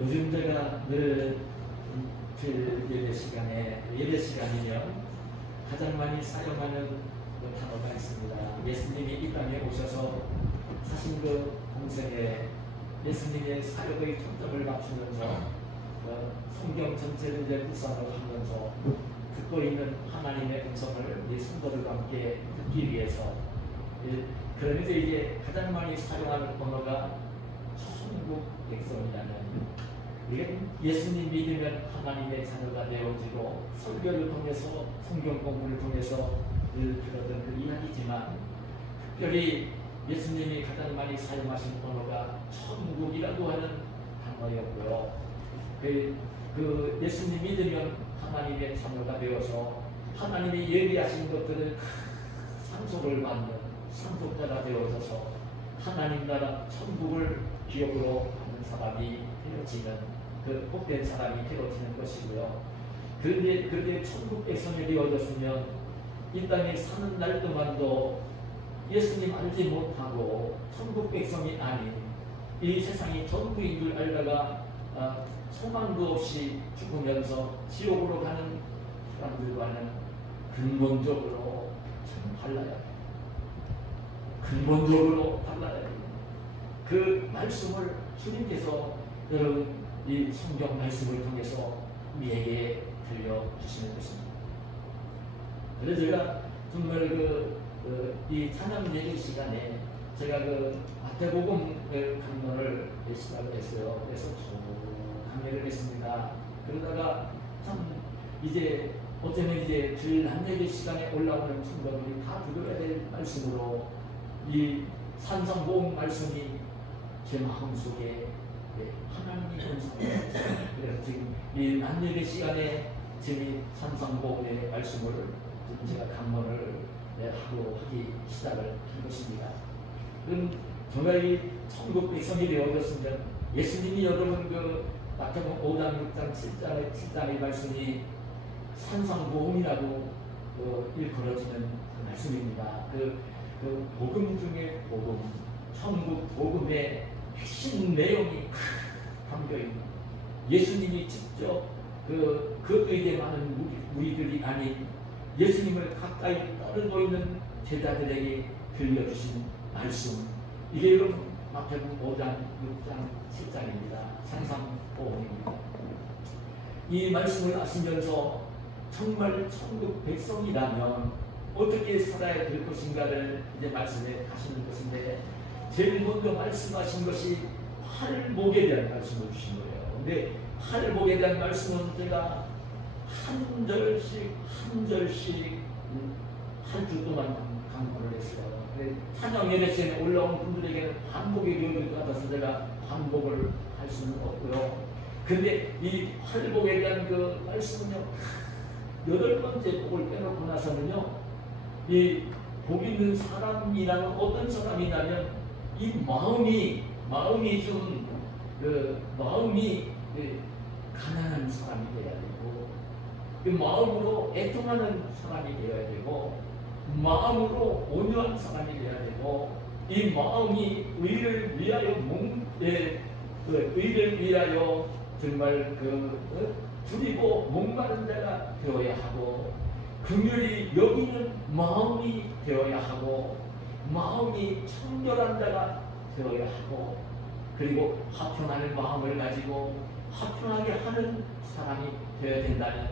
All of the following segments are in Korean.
요즘 제가 늘 예배 시간이면 가장 많이 사용하는 그 단어가 있습니다. 예수님이 이 땅에 오셔서 사신 그 공생에 예수님의 사역의 초점을 맞추면서 성경 전체를 이제 묵상을 하면서 듣고 있는 하나님의 음성을 우리 성도들과 함께 듣기 위해서 그러면서 이제 가장 많이 사용하는 언어가 천국 백성이라는 이게 예수님 믿으면 하나님의 자녀가 되어지고 설교를 통해서 성경 공부를 통해서 늘 들었던 그 이야기지만 특별히 예수님이 가장 많이 사용하신 언어가 천국이라고 하는 단어였고요. 그 예수님 믿으면 하나님의 자녀가 되어서 하나님이 예비하신 것들을 상속을 받는 상속자가 되어져서 하나님 나라 천국을 기업으로 하는 사람이 되어지는 그 복된 사람이 되어지는 것이고요. 그런데 천국 백성이 되어졌으면 이 땅에 사는 날 동안도 예수님 알지 못하고 천국 백성이 아닌 이 세상이 전부인 줄 알다가 소망도 없이 죽으면서 지옥으로 가는 사람들과는 근본적으로 좀 달라야 돼요. 근본적으로 달라야 돼요. 그 말씀을 주님께서 여러분 이 성경 말씀을 통해서 우리에게 들려주시는 것입니다. 그래서 제가 정말 이 찬양 예배 시간에 제가 그 마태복음 강론을 시작을 했어요. 그래서 강의를 했습니다. 그러다가 참 이제 어쩌면 이제 주일 낮예배 시간에 올라오는 성도들이 다 들어야 될 말씀으로 이 산상보험 말씀이 제 마음속에 하나님이 본성이에요. 그래서 지금 이 낮예배 시간에 지금 산상보험의 말씀을 지금 제가 강론을 하기 시작을 한 것입니다. 그럼 정말 이 천국 백성이 되어졌으면 예수님이 여러분 그 마태복음 5장, 6장, 7장의 말씀이 산상보험이라고 일컬어지는 그 말씀입니다. 그 복음 중에 복음, 천국 복음의 핵심 내용이 담겨 있는 예수님이 직접 그것도 이제 많은 무리들이 아닌 예수님을 가까이 따르고 있는 제자들에게 들려주신 말씀 이게 여러분 마태복음 5장, 6장, 7장입니다. 산상보험입니다. 이 말씀을 아시면서 정말 천국 백성이라면 어떻게 살아야 될 것인가를 이제 말씀해 가시는 것인데 제일 먼저 말씀하신 것이 팔복에 대한 말씀을 주신 거예요. 근데 팔복에 대한 말씀은 제가 한 절씩 한 주 동안 강론을 했어요. 찬양 예배 시간에 올라온 분들에게는 반복의 교육을 받아서 제가 반복을 할 수는 없고요. 근데 이 팔복에 대한 그 말씀은요, 8번째 복을 빼놓고 나서는요, 이 복 있는 사람이라는 어떤 사람이냐면 이 마음이 좀 마음이 가난한 사람이 되어야 되고 그 마음으로 애통하는 사람이 되어야 되고 마음으로 온유한 사람이 되어야 되고 이 마음이 의를 위하여 정말 줄이고 목마른 자가 되어야 하고 긍휼히 여기는 마음이 되어야 하고 마음이 청결한 자가 되어야 하고 그리고 화평하는 마음을 가지고 화평하게 하는 사람이 되어야 된다는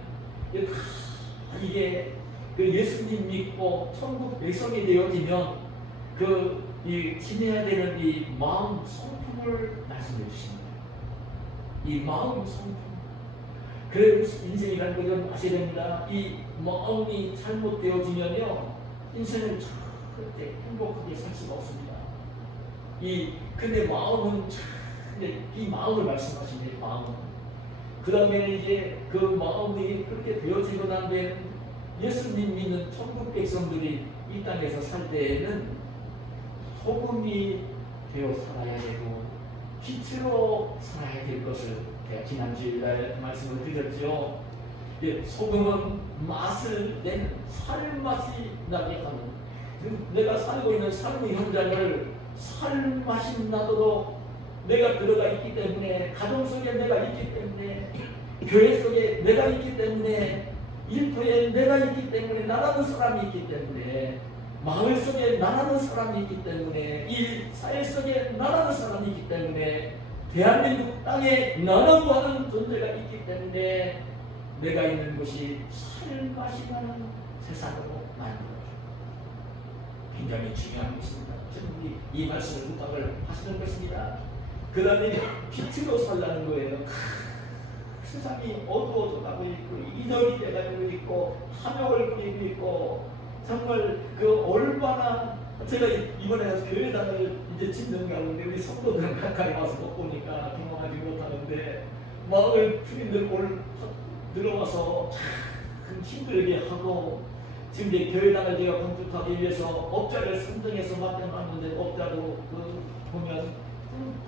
이게 그 예수님 믿고 천국 백성이 되어지면 이 지내야 되는 이 마음 성품을 말씀해 주십니다. 이 마음 성품. 그래서 인생이라는 것을 아셔야 됩니다. 이 마음이 잘못되어지면요 인생은 절대 행복하게 살 수가 없습니다. 근데 마음은 이 마음을 말씀하시는 마음은 그 다음에는 이제 그 마음이 그렇게 되어지고 난 뒤에는 예수님 믿는 천국 백성들이 이 땅에서 살 때에는 소금이 되어 살아야 되고 빛으로 살아야 될 것을 제가 지난주일날 말씀을 드렸죠. 소금은 맛을 낸 살맛이 나게 하는 내가 살고 있는 삶의 현장을 살맛이 나도록 내가 들어가 있기 때문에, 가정 속에 내가 있기 때문에, 교회 속에 내가 있기 때문에, 일터에 내가 있기 때문에, 나라는 사람이 있기 때문에, 마을 속에 나라는 사람이 있기 때문에, 이 사회 속에 나라는 사람이 있기 때문에, 대한민국 땅에 나라고 하는 존재가 있기 때문에 내가 있는 곳이 살맛이 나는 세상으로 만들어줘. 굉장히 중요한 것입니다. 저는 이 말씀을 부탁을 하시는 것입니다. 그 다음에 빛으로 살라는 거예요. 세상이 어두워져 가고 있고 이적이 돼가지고 있고 탐욕을 부리고 있고 정말 그 얼마나 제가 이번에 교회당을 이제 짓는 가운데 우리 성도들은 가까이 와서 못 보니까 경험하지 못하는데 마을 주민들 오늘 들어와서 참 힘들게 하고 지금 이제 교회당을 제가 건축하기 위해서 업자를 선정해서 맡겨놨는데 업자도 보면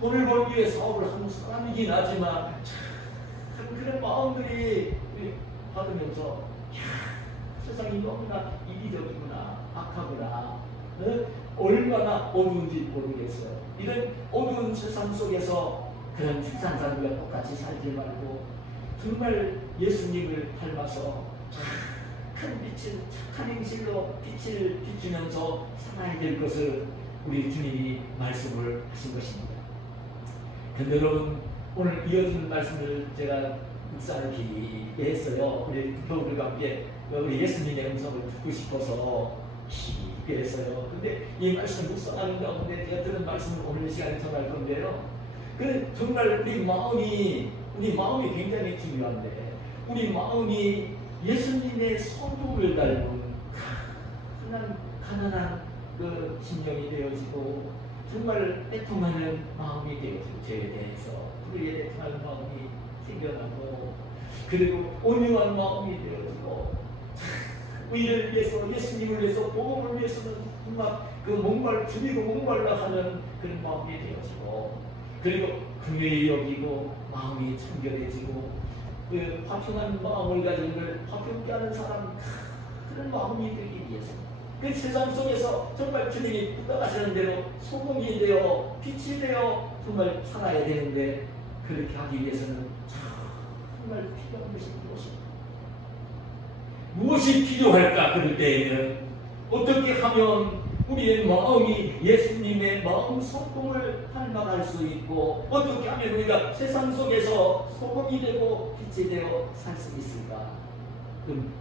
돈을 벌기 위해 사업을 하는 사람이긴 하지만 참 그런 마음들이 받으면서 세상이 너무나 이기적이구나 악하구나 얼마나 어두운지 모르겠어요. 이런 어두운 세상 속에서 그런 집산사들과 똑같이 살지 말고 정말 예수님을 닮아서 착한 빛을 착한 행실로 빛을 비추면서 살아야 될 것을 우리 주님이 말씀을 하신 것입니다. 근데 여러분 오늘 이어진 말씀을 제가 묵상을 길게 했어요. 우리 교우들과 함께 우리 예수님의 음성을 듣고 싶어서 길게 했어요. 근데 이 말씀을 묵상하는 가운데 제가 들은 말씀을 오늘 이 시간에 전할 건데요. 그 정말 우리 마음이 굉장히 중요한데 우리 마음이 예수님의 성품을 닮은 가난한 그 심령이 되어지고 정말 애통하는 마음이 되어지고 죄에 대해서 그의 애통하는 마음이 생겨나고 그리고 온유한 마음이 되어지고 의를 위해서 예수님을 위해서 복음을 위해서는 정말 그 죽이고 목말라 하는 그런 마음이 되어지고 그리고 긍휼히 여기고 마음이 청결해지고 그 화평한 마음을 가진 걸 화평케 하는 사람 그런 마음이 되기 위해서 그 세상 속에서 정말 주님이 부탁하시는 대로 소금이 되어 빛이 되어 정말 살아야 되는데 그렇게 하기 위해서는 정말 필요한 것이 무엇이 필요할까? 그럴 때에는 어떻게 하면 우리의 마음이 예수님의 마음 성품을 닮아갈 수 있고 어떻게 하면 우리가 세상 속에서 소금이 되고 빛이 되어 살 수 있을까?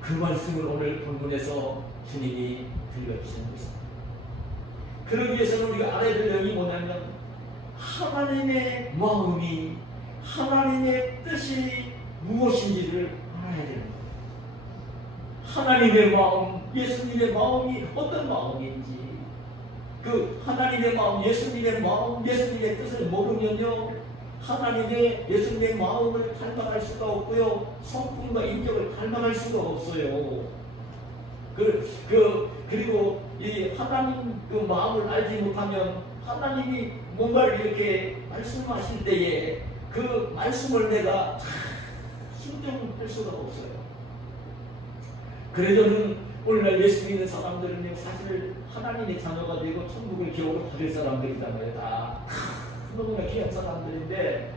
그 말씀을 오늘 본문에서 주님이 들려주시는 것입니다. 그러기 위해서는 우리가 알아야 될 내용이 뭐냐면 하나님의 마음이 하나님의 뜻이 무엇인지를 알아야 됩니다. 하나님의 마음, 예수님의 마음이 어떤 마음인지 그 하나님의 마음, 예수님의 마음, 예수님의 뜻을 모르면요 하나님의 예수님의 마음을 닮아갈 수가 없고요 성품과 인격을 닮아갈 수가 없어요. 그리고 이 하나님 그 마음을 알지 못하면 하나님이 뭔가를 이렇게 말씀하실 때에 그 말씀을 내가 순종할 수가 없어요. 그래서는 오늘날 예수 믿는 사람들은 사실 하나님의 자녀가 되고 천국을 기업으로 받을 사람들이잖아요. 다 너무나 귀한 사람들인데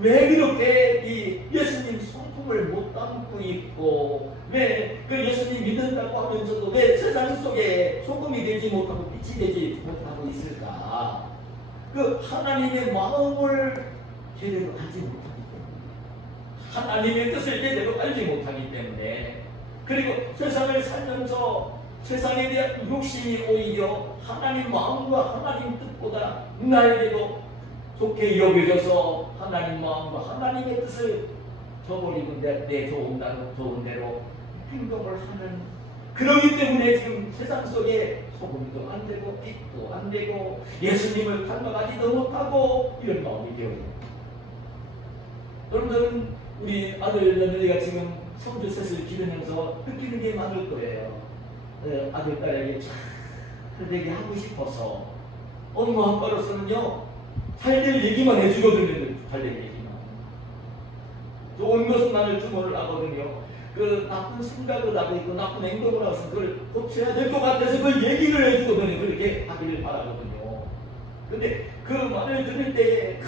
왜 이렇게 이 예수님 성품을 못 담고 있고 왜 그 예수님 믿는다고 하면서도 왜 세상 속에 소금이 되지 못하고 빛이 되지 못하고 있을까? 그 하나님의 마음을 제대로 알지 못하기 때문에 하나님의 뜻을 제대로 알지 못하기 때문에 그리고 세상을 살면서 세상에 대한 욕심이 오히려 하나님 마음과 하나님 뜻보다 나에게도 좋게 여겨져서 하나님 마음과 하나님의 뜻을 저버리고 내 좋은 대로 행동을 하는 그러기 때문에 지금 세상 속에 소금도 안 되고 빛도 안 되고 예수님을 닮아가지도 못하고 이런 마음이 되어요. 여러분들은 우리 아들 며느리가 지금 성주 셋을 기르면서 느끼는 게 많을 거예요. 아들 딸에게 잘 되게 하고 싶어서 엄마 아빠로서는요 잘될 얘기만 해주거든요. 잘될 얘기만 좋은 것만을 주문을 하거든요. 그 나쁜 생각을 하고 있고 나쁜 행동을 하고 그걸 고쳐야 될 것 같아서 그걸 얘기를 해주거든요. 그렇게 하기를 바라거든요. 근데 그 말을 들을 때에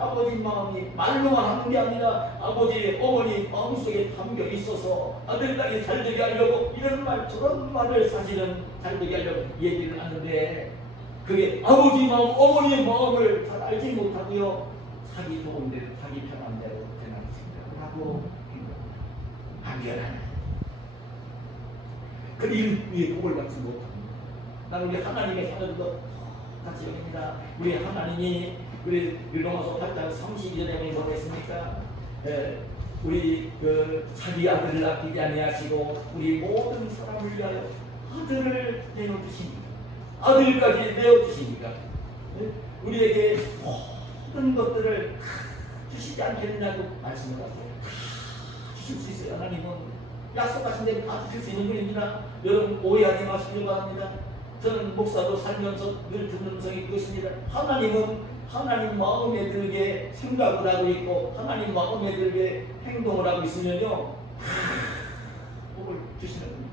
아버지 마음이 말로만 하는 게 아니라 아버지 어머니 마음속에 담겨 있어서 아들 딸이 잘되게 하려고 이런 말 저런 말을 사실은 잘되게 하려고 얘기를 하는데 그게 아버지 마음 어머니의 마음을 잘 알지 못하고요 자기 좋은 대로 자기 편한 대로 그냥 생각을 하고 안 변하는 그 이의 복을 받지 못합니다. 나는 우리 하나님의 자녀들도 같이 여깁니다. 우리 하나님이 우리 로마서 8장 32절에 뭐라 했습니까? 우리 자기 아들을 아끼지 아니하시고 우리 모든 사람을 위하여 아들을 내어주시니까 아들까지 내어주시니까 우리에게 모든 것들을 주시지 않겠느냐고 말씀을 하세요. 주실 수 있어요. 하나님은 약속하신 대로 다 주실 수 있는 분입니다. 여러분 오해하지 마시길 바랍니다. 저는 목사로 살면서 늘 듣는 음성이 그것입니다. 하나님은 하나님 마음에 들게 생각을 하고 있고 하나님 마음에 들게 행동을 하고 있으면요 복을 주시는 분입니다.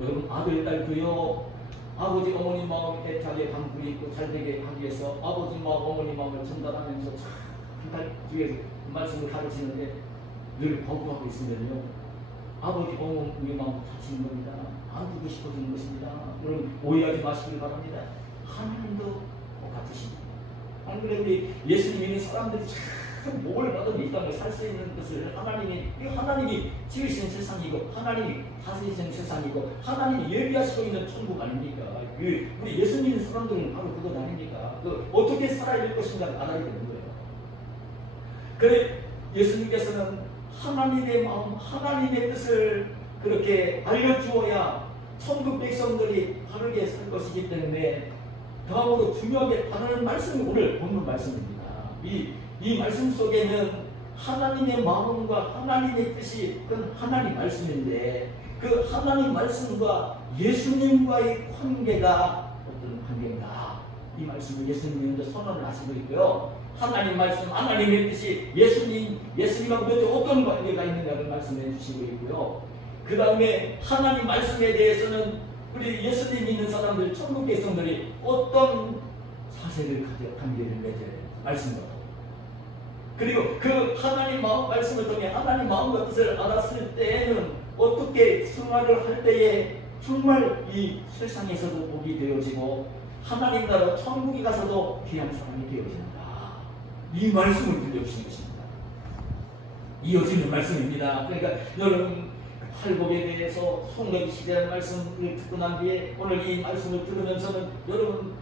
여러분 아들 딸도요 아버지 어머니 마음 애타게 감불이 있고 잘되게 하기 위해서 아버지 마음 어머니 마음을 전달하면서 한달 뒤에 말씀을 가르치는데 늘 거부하고 있으면요 아버지 어머니 마음 다치는 겁니다. 안 두고 싶어지는 것입니다. 여러분 오해하지 마시길 바랍니다. 하나님도 똑같으십니다. 안 그래 우리 예수님 믿는 사람들이 참 뭘 받아도 이 땅에 살 수 있는 것을 하나님이 지으신 세상이고 하나님이 다스리신 세상이고 하나님이 예비하시고 있는 천국 아닙니까? 우리 예수 믿는 사람들은 바로 그것 아닙니까? 어떻게 살아야 될 것인가를 알아야 되는 거예요. 그래 예수님께서는 하나님의 마음, 하나님의 뜻을 그렇게 알려주어야 천국 백성들이 바르게 살 것이기 때문에 다음으로 중요하게 다루는 말씀이 오늘 본문 말씀입니다. 이 말씀 속에는 하나님의 마음과 하나님의 뜻이 그 하나님 말씀인데 그 하나님 말씀과 예수님과의 관계가 어떤 관계인가 이 말씀을 예수님이 선언을 하시고 있고요. 하나님 말씀, 하나님의 뜻이 예수님하고 도대체 어떤 관계가 있는가를 말씀해 주시고 있고요. 그 다음에 하나님 말씀에 대해서는 우리 예수님 믿는 사람들, 천국 백성들이 어떤 사색을 가져 관계를 맺어야 돼요. 말씀과 그리고 그 하나님 마음 말씀을 통해 하나님 마음과 뜻을 알았을 때에는 어떻게 생활을 할 때에 정말 이 세상에서도 복이 되어지고 하나님 나라 천국에 가서도 귀한 사람이 되어진다. 이 말씀을 들려주신 것입니다. 이어지는 말씀입니다. 그러니까 여러분 팔복에 대해서 송력이 시대한 말씀을 듣고 난 뒤에 오늘 이 말씀을 들으면서는 여러분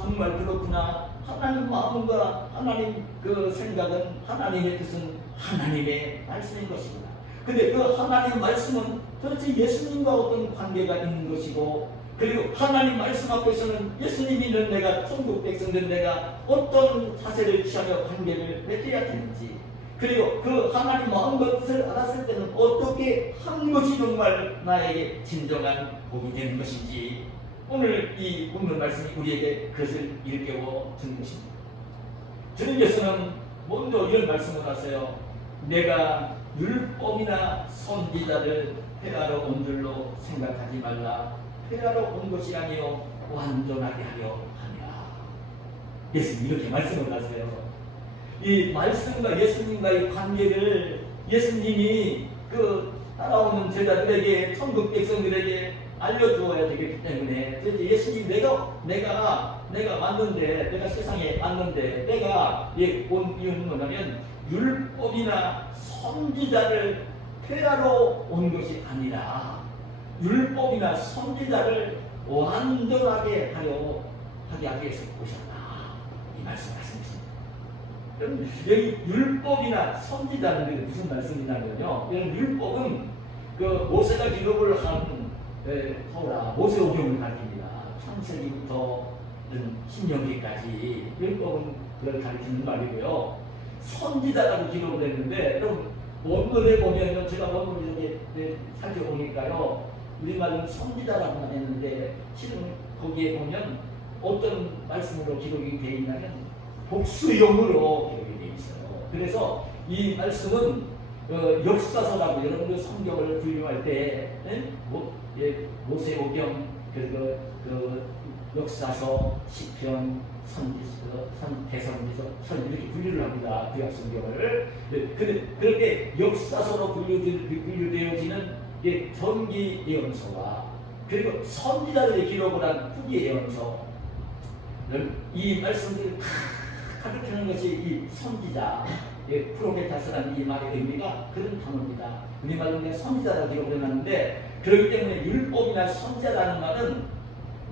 정말 그렇구나. 하나님 마음과 하나님 그 생각은 하나님의 뜻은 하나님의 말씀인 것입니다. 근데 그 하나님 말씀은 도대체 예수님과 어떤 관계가 있는 것이고 그리고 하나님 말씀 앞에서는 예수님이는 내가 천국 백성된 내가 어떤 자세를 취하며 관계를 맺어야 되는지 그리고 그 하나님 마음과 뜻을 알았을 때는 어떻게 한 것이 정말 나에게 진정한 복이 되는 것인지 오늘 이 본문 말씀이 우리에게 그것을 일깨워 주는 것입니다. 주님께서는 먼저 이런 말씀을 하세요. 내가 율법이나 선지자를 폐하러 온 줄로 생각하지 말라. 폐하러 온 것이 아니요 완전하게 하려 하냐. 예수님 이렇게 말씀을 하세요. 이 말씀과 예수님과의 관계를 예수님이 그 따라오는 제자들에게 천국 백성들에게 알려주어야 되기 때문에 예수님 내가 왔는데 내가 세상에 왔는데 내가 온 이유는 뭐냐면 율법이나 선지자를 폐하러 온 것이 아니라 율법이나 선지자를 완전하게 하기 위해서 오셨다. 이 말씀하십니다. 여기 율법이나 선지자는 게 무슨 말씀이냐면요. 율법은 그 모세가 기록을 한 토라, 모세오경을 가르칩니다. 창세기부터 신명기까지 율법은 그걸 가르치는 말이고요. 선지자라고 기록을 했는데 그럼 원문에 보면요. 제가 원문을 이렇게 살펴보니까요. 우리말은 선지자라고만 했는데 실은 거기에 보면 어떤 말씀으로 기록이 되어 있냐면 복수형으로 기록이 되어 있어요. 그래서 이 말씀은 역사서라고 여러분들 성경을 분류할 때 모세오경 그 역사서, 시편, 대선지서 이렇게 분류를 합니다. 구약 성경을. 그렇게 역사서로 분류되어지는 전기 예언서와 그리고 선지자들의 기록을 한 후기 예언서, 이 말씀들을 다 가득하는 것이 이 선지자, 프로페타스라는 이 말의 의미가 그런 단어입니다. 우리말로 그냥 선지자라고 기록을 해놨는데, 그렇기 때문에 율법이나 선지자라는 말은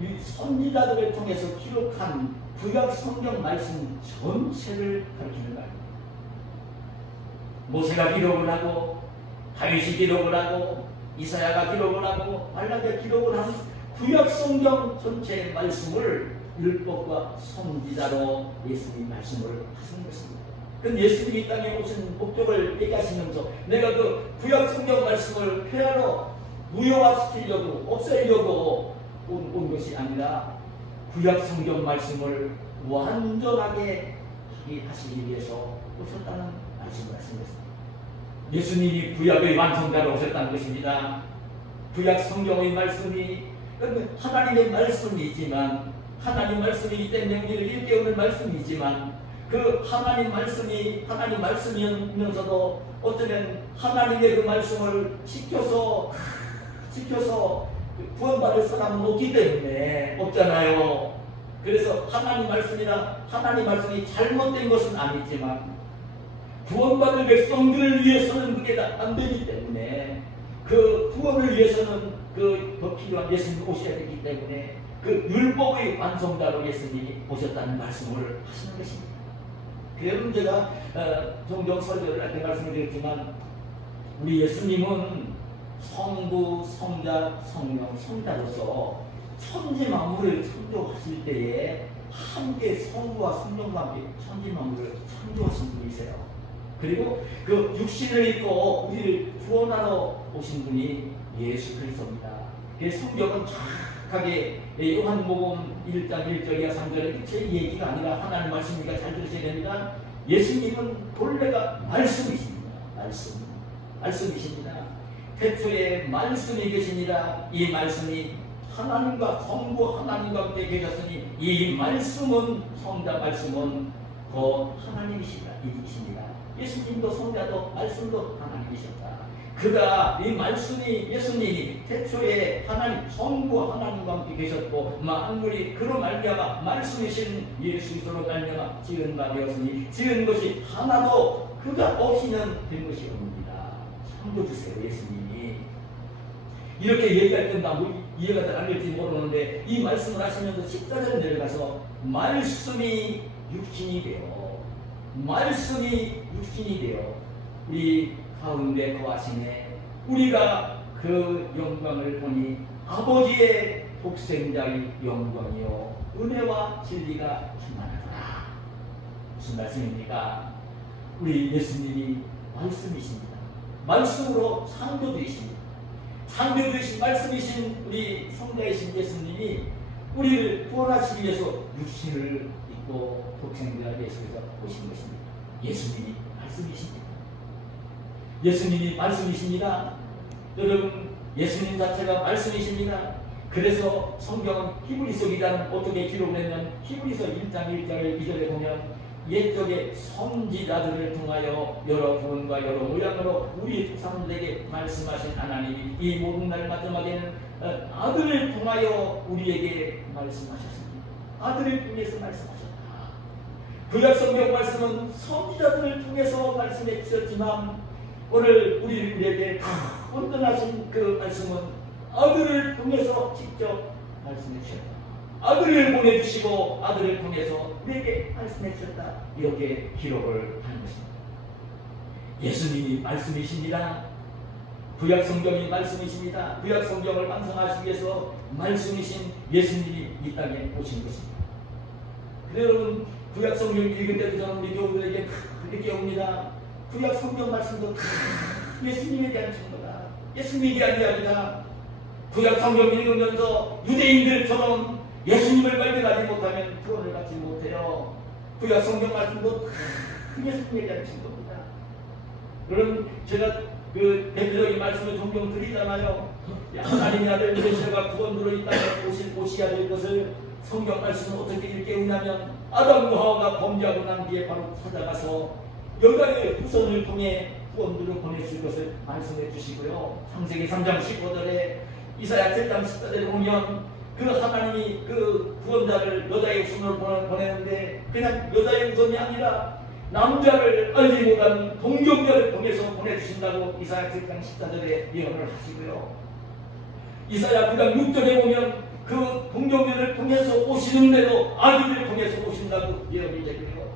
이 선지자들을 통해서 기록한 구약 성경 말씀 전체를 가리키는 말입니다. 모세가 기록을 하고, 다윗이 기록을 하고, 이사야가 기록을 하고, 말라기가 기록을 한 구약 성경 전체의 말씀을 율법과 선지자로 예수님이 말씀을 하신 것입니다. 그건 예수님이 이 땅에 오신 목적을 얘기하시면서 내가 그 구약 성경 말씀을 폐하러 무효화시키려고 없애려고 온 것이 아니라 구약 성경 말씀을 완전하게 하시기 위해서 오셨다는 말씀을 하신 것입니다. 예수님이 구약의 완성자로 오셨다는 것입니다. 구약 성경의 말씀이 하나님의 말씀이지만, 하나님 말씀이기 때문에 우리를 일깨우는 말씀이지만, 그 하나님 말씀이면서도 어쩌면 하나님의 그 말씀을 지켜서 구원받을 사람은 없기 때문에 없잖아요. 그래서 하나님 말씀이 잘못된 것은 아니지만 구원받을 백성들을 위해서는 그게 안 되기 때문에, 그 구원을 위해서는 더 필요한 예수님이 오셔야 되기 때문에 그 율법의 완성자로 예수님이 오셨다는 말씀을 하시는 것입니다. 그래서 제가 종종 설교를 할 때 말씀을 드렸지만, 우리 예수님은 성부, 성자, 성령, 성자로서 천지 만물을 창조하실 때에 함께 성부와 성령과 함께 천지 만물을 창조하신 분이세요. 그리고 그 육신을 입고 우리를 구원하러 오신 분이 예수 그리스도입니다. 성경은 정확하게 요한복음 1장 1절이야 3절에 제 얘기가 아니라 하나님 말씀이니까 잘 들으셔야 됩니다. 예수님은 본래가 말씀이십니다. 말씀이십니다. 태초에 말씀이 계시니라. 이 말씀이 하나님과 성부 하나님과 함께 계셨으니 이 말씀은, 성자 말씀은 곧 하나님이십니다. 예수님도 성자도 말씀도 하나님이셨다. 그가 이 말씀이, 예수님이 태초에 하나님 성부 하나님과 함께 계셨고 만물이 그로 말미암아 말씀이신 예수 그리스도로 말미암아 지은 바 되었으니 지은 것이 하나도 그가 없이는 된 것이 없습니다. 참고주세요. 예수님이 이렇게 얘기할 때 나 이해가 잘 안 될지 모르는데, 이 말씀을 하시면서 14절 내려가서 말씀이 육신이 되어 우리 가운데 거하시네. 우리가 그 영광을 보니 아버지의 독생자의 영광이요 은혜와 진리가 충만하더라. 무슨 말씀입니까? 우리 예수님이 말씀이십니다. 말씀으로 창조주이십니다. 창조주이신 말씀이신 우리 성자이신 예수님이 우리를 구원하시기 위해서 육신을 입고 독생자 예수께서 오신 것입니다. 예수님이 말씀이십니다. 예수님이 말씀이십니다. 여러분, 예수님 자체가 말씀이십니다. 그래서 성경은 히브리서 기자는 어떻게 기록을 했냐면 히브리서 1장 1절 2절에 보면 옛적에 선지자들을 통하여 여러 부분과 여러 모양으로 우리 조상들에게 말씀하신 하나님이 이 모든 날 마지막에는 아들을 통하여 우리에게 말씀하셨습니다. 아들을 통해서 말씀하셨다. 구약 성경 말씀은 선지자들을 통해서 말씀해 주셨지만 오늘 우리에게 온전하신 그 말씀은 아들을 통해서 직접 말씀해 주셨다. 아들을 보내주시고 아들을 통해서 우리에게 말씀해 주셨다. 이렇게 기록을 하는 것입니다. 예수님이 말씀이십니다. 구약 성경이 말씀이십니다. 구약 성경을 완성하시기 위해서 말씀이신 예수님이 이 땅에 오신 것입니다. 그래서 여러분, 구약 성경 읽을 때도 저는 우리 교우들에게 이렇게 옵니다. 구약 성경 말씀도 예수님에 대한 증거다. 예수님에 대한 이야기다. 구약 성경 읽으면서 유대인들처럼 예수님을 발견하지 못하면 구원을 받지 못해요. 구약 성경 말씀도 예수님에 대한 증거입니다. 여러분, 제가 그 대표적인 말씀을 종종 드리잖아요. 하나님의 아들 메시아가 구원으로 이 땅에 오셔야 될 것을 성경 말씀은 어떻게 일깨우냐면 아담과 하와가 범죄하고 난 뒤에 바로 찾아가서 여자의 후손을 통해 구원들을 보냈을 것을 말씀해 주시고요. 창세기 3장 15절에 이사야 7장 14절에 보면 그 하나님이 그 구원자를 여자의 후손으로 보내는데 그냥 여자의 후손이 아니라 남자를 알지 못하는 동정자를 통해서 보내주신다고 이사야 7장 14절에 예언을 하시고요. 이사야 9장 6절에 보면 그 동정자를 통해서 오시는 대로 아기를 통해서 오신다고 예언이 되고요.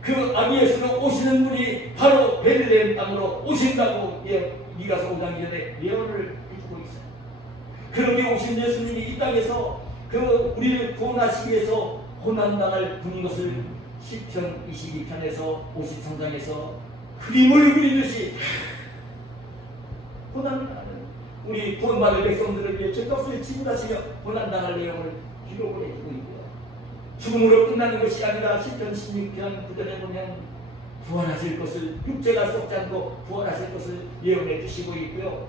그 아기 예수가 오시는 분이 바로 베들레헴 땅으로 오신다고 미가서 5장 2절에 예언을 해주고 있어요. 그렇게 오신 예수님이 이 땅에서 그 우리를 구원하시기 위해서 고난당할 분인 것을 시편 22편에서 53장에서 그림을 그리듯이 고난당하는 우리 구원받을 백성들을 위해 죄값을 지불하시며 고난당할 내용을 기록을 해주고 있고요. 죽음으로 끝나는 것이 아니라 시편 16편 9절에 보면 부활하실 것을 육체가 썩지 않고 부활하실 것을 예언해 주시고 있고요.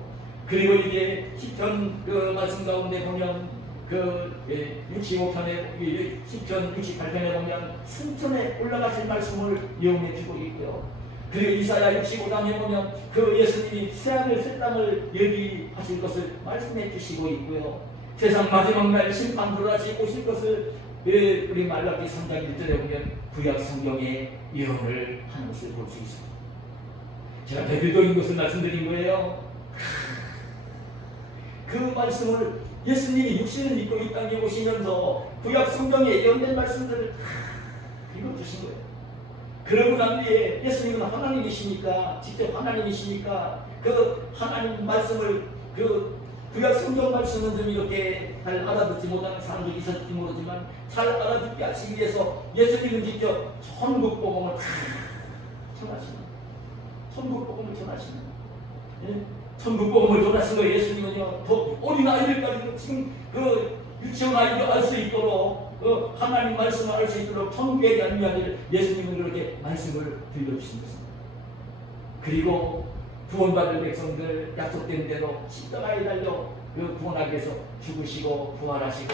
그리고 이게 시편 그 말씀 가운데 보면 그 65편에 시편 68편에 보면 승천에 올라가실 말씀을 예언해 주고 있고요. 그리고 이사야 65장에 보면 그 예수님이 새하늘 새 땅을 예비하실 것을 말씀해 주시고 있고요. 세상 마지막 날 심판으로 다시 오실 것을 우리 말라기 3장 1절에 보면 구약 성경에 예언을 하는 것을 볼 수 있습니다. 제가 대표적인 것을 말씀드린 거예요. 그 말씀을 예수님이 육신을 입고 이 땅에 오시면서 구약 성경에 예언된 말씀들을 읽어주신 거예요. 그러고 난 뒤에 예수님은 하나님이시니까, 직접 하나님이시니까 그 하나님 말씀을 그 구약 성경 말씀은 좀 이렇게 잘 알아듣지 못하는 사람들이 있었을지 모르지만 잘 알아듣게 하시기 위해서 예수님은 직접 천국 복음을 전하시는, 천국 복음을 전하시는, 천국 복음을 전하신 거예요. 예수님은요, 더 어린 아이들까지도 지금 그 유치원 아이도 알 수 있도록 하나님 말씀을 알 수 있도록 천국에 대한 이야기를 예수님은 그렇게 말씀을 들려주신 것입니다. 그리고 구원받을 백성들 약속된 대로 십자가에 달려 그 구원하기 위해서 죽으시고 부활하시고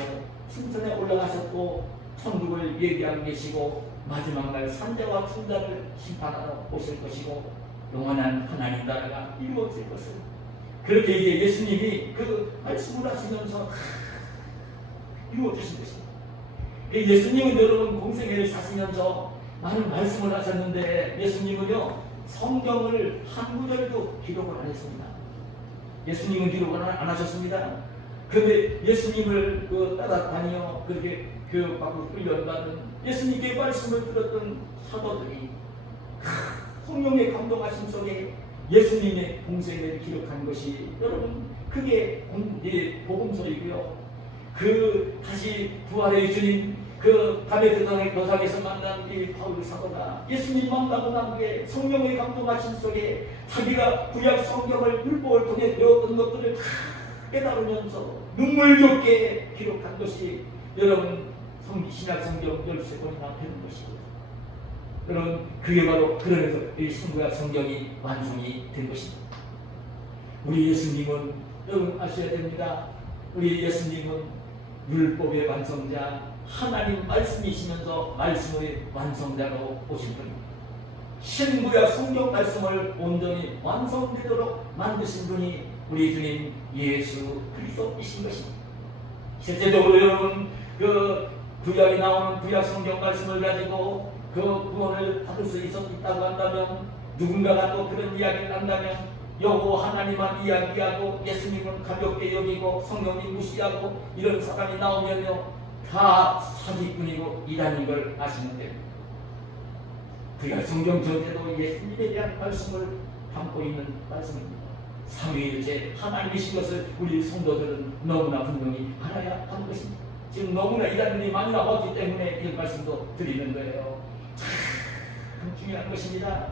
승천에 올라가셨고 천국을 예비하고 계시고 마지막 날 산자와 충자를 심판하러 오실 것이고 영원한 하나님 나라가 이루어질 것을 그렇게 이제 예수님이 그 말씀을 하시면서 이루어주신 것입니다. 예수님은 여러분 공생애를 사시면서 많은 말씀을 하셨는데 예수님은요 성경을 한 구절도 기록을 안 했습니다. 예수님은 기록을 안 하셨습니다. 그런데 예수님을 따라다니며 그렇게 교육받고 훈련받은 예수님께 말씀을 들었던 사도들이 성령의 감동하심 속에 예수님의 공생애를 기록한 것이 여러분 그게 복음서이고요. 그 다시 부활의 주님 그 담의 도상에서 만난 이 바울 사도가 예수님 만나고 난 뒤에 성령의 감동하심 속에 자기가 구약 성경을 율법을 통해 배웠던 것들을 다 깨달으면서 눈물겹게 기록한 것이 여러분 신약 성경 13권이나 되는 것이고요. 여러분 그게 바로 그러면서 이 신구약 성경이 완성이 된 것입니다. 우리 예수님은 여러분 아셔야 됩니다. 우리 예수님은 율법의 완성자 하나님 말씀이시면서 말씀의 완성자로 오신 분입니다. 신구약 성경 말씀을 온전히 완성되도록 만드신 분이 우리 주님 예수 그리스도이신 것입니다. 실제적으로 여러분 그 구약에 나오는 구약 성경 말씀을 가지고 그 구원을 받을 수 있다고 한다면 누군가가 또 그런 이야기를 한다면 여호와 하나님만 이야기하고 예수님은 가볍게 여기고 성령님 무시하고 이런 사람이 나오면요 다 사기꾼이고 이단인 걸 아시면 됩니다. 그러니까 성경 전체도 예수님에 대한 말씀을 담고 있는 말씀입니다. 삼위일체 하나님이신 것을 우리 성도들은 너무나 분명히 알아야 하는 것입니다. 지금 너무나 이단들이 많이 나왔기 때문에 이 말씀도 드리는 거예요. 참 중요한 것입니다.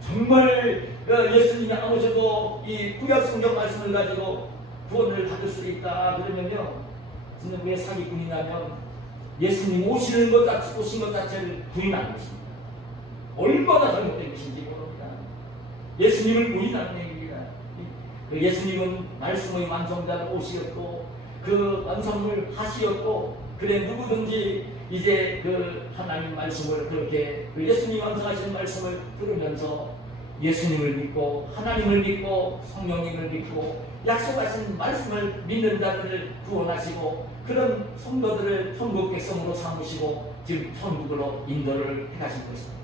정말 예수님이 안 오셔도 이 구약 성경 말씀을 가지고 구원을 받을 수 있다 그러면요 저는 왜 사기꾼이냐면 예수님 오신 것 자체를 부인하는 것입니다. 얼마나 잘못된 것인지 모릅니다. 예수님을 부인하는 얘기입니다. 예수님은 말씀의 완성자로 오시었고 그 완성을 하시었고 그래 누구든지 이제 그 하나님 말씀을 그렇게 그 예수님 완성하신 말씀을 들으면서 예수님을 믿고 하나님을 믿고 성령님을 믿고 약속하신 말씀을 믿는 자들을 구원하시고 그런 성도들을 천국 백성으로 삼으시고 지금 천국으로 인도를 해가신 것입니다.